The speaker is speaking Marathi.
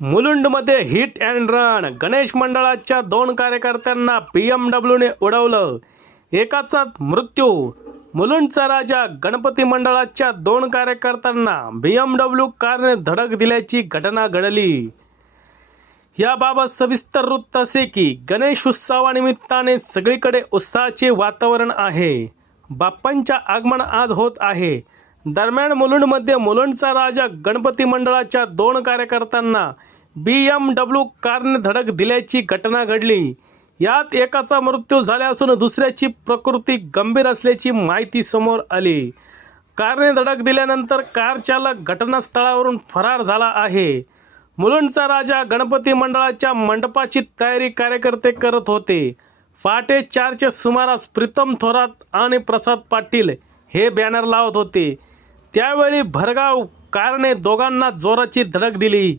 मुलुंडमध्ये हिट अँड रन गणेश मंडळाच्या दोन कार्यकर्त्यांना बी एम डब्ल्यूने उडवलं. एकाचा मृत्यू. मुलुंडचा राजा गणपती मंडळाच्या दोन कार्यकर्त्यांना बी एम डब्ल्यू कारने धडक दिल्याची घटना घडली. याबाबत सविस्तर वृत्त असे की गणेश उत्सवानिमित्ताने सगळीकडे उत्साहाचे वातावरण आहे. बाप्पांच्या आगमन आज होत आहे. दरम्यान मुलुंडमध्ये मुलुंडचा राजा गणपती मंडळाच्या दोन कार्यकर्त्यांना बी एम डब्ल्यू कारने धडक दिल्याची घटना घडली. यात एकाचा मृत्यू झाला असून दुसऱ्याची प्रकृती गंभीर असल्याची माहिती समोर आली. कारने धडक दिल्यानंतर कार चालक घटनास्थळावरून फरार झाला आहे. मुलुंडचा राजा गणपती मंडळाच्या मंडपाची तयारी कार्यकर्ते करत होते. पहाटे चारच्या सुमारास प्रीतम थोरात आणि प्रसाद पाटील हे बॅनर लावत होते. त्यावेळी भरगाव कारने दोघांना जोराची धडक दिली.